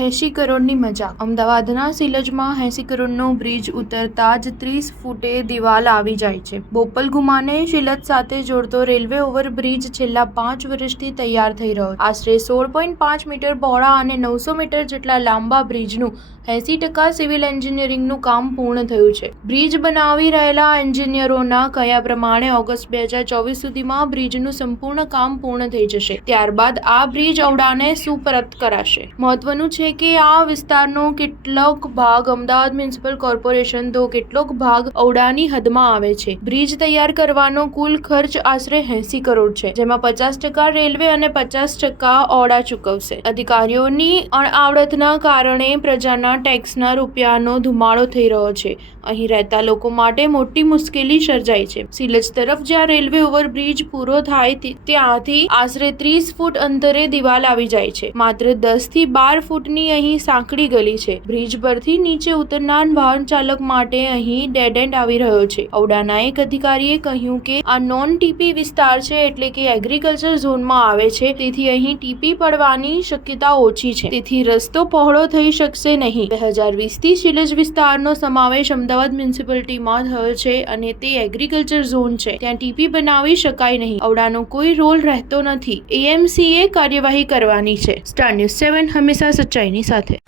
80 કરોડની મજાક. અમદાવાદના સિલજમાં 80 કરોડનો બ્રિજ ઉતરતા જ 30 ફૂટે દિવાલ આવી જાય છે. બોપલ ગુમાને સિલજ સાથે જોડતો રેલવે ઓવરબ્રિજ છેલ્લા 5 વર્ષથી તૈયાર થઈ રહ્યો છે. આશરે 16.5 મીટર પહોળા અને 900 મીટર જેટલા લાંબા બ્રિજનું 80% સિવિલ એન્જિનિયરિંગનું કામ પૂર્ણ થયું છે. બ્રિજ બનાવી રહેલા એન્જિનિયરોના કહ્યા પ્રમાણે ઓગસ્ટ 2024 સુધીમાં બ્રિજનું સંપૂર્ણ કામ પૂર્ણ થઈ જશે. ત્યારબાદ આ બ્રિજ ઔડાને સુપરત કરાશે. મહત્વનું છે કે આ વિસ્તારનો કેટલોક ભાગ અમદાવાદ મ્યુનિસિપલ કોર્પોરેશન તો કેટલોક ભાગ ઔડાની હદમાં આવે છે. બ્રિજ તૈયાર કરવાનો કુલ ખર્ચ આશરે 80 કરોડ છે, જેમાં 50% રેલવે અને 50% ઔડા ચૂકવશે. અધિકારીઓની અણઆવડતના કારણે પ્રજાના ટેક્સના રૂપિયાનો ધુમાડો થઈ રહ્યો છે. અહીં રહેતા લોકો માટે મોટી મુશ્કેલી સર્જાઈ છે. સિલજ તરફ જ્યાં રેલવે ઓવરબ્રિજ પૂરો થાય ત્યાંથી આશરે 30 ફૂટ અંતરે દિવાલ આવી જાય છે. માત્ર 10 થી 12 ફૂટની અહીં સાંકડી ગલી છે. બ્રિજ પરથી નીચે ઉતરનાર વાહન ચાલક માટે અહીં ડેડ એન્ડ આવી રહ્યો છે. ઔડાના એક અધિકારીએ કહ્યું કે આ નોન ટીપી વિસ્તાર છે, એટલે કે એગ્રીકલ્ચર ઝોનમાં આવે છે, તેથી અહીં ટીપી પડવાની શક્યતા ઓછી છે. તેથી રસ્તો પહોળો થઈ શકશે નહીં. 2020 થી સિલજ વિસ્તારનો સમાવેશ અમદાવાદ મ્યુનિસિપાલિટીમાં થયો છે અને તે એગ્રીકલ્ચર ઝોન છે. ત્યાં ટીપી બનાવી શકાય નહીં. ઔડાનો કોઈ રોલ રહેતો નથી. એએમસીએ કાર્યવાહી કરવાની છે. સ્ટાર ન્યૂઝ 7 હંમેશા સચ્ચાઈની સાથે.